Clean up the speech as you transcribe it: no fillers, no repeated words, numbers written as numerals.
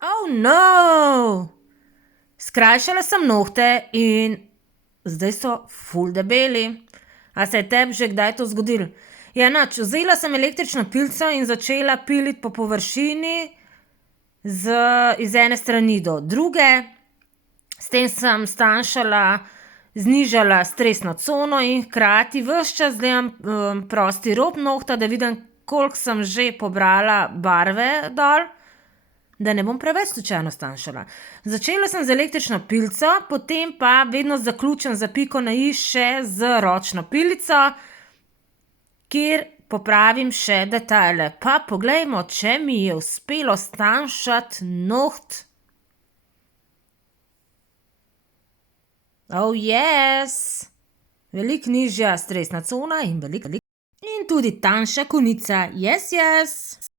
Oh no! Skrajšala sem nohte in zdaj so ful debeli. A se je tebi že kdaj to zgodilo? Ja, nič, vzela sem električno pilico in začela piliti po površini iz ene strani do druge. S tem sem znižala stresno cono in hkrati ves čas delam prosti rob nohta, da vidim, koliko sem že pobrala barve dol, da ne bom preveč slučajno stanjšala. Začela sem z električno pilico, potem pa vedno zaključim za piko na i še z ročno pilico, kjer popravim še detajle. Pa poglejmo, če mi je uspelo stanjšati noht. Oh yes! Veliko nižja stresna cona in tudi tanjša konica. Yes, yes!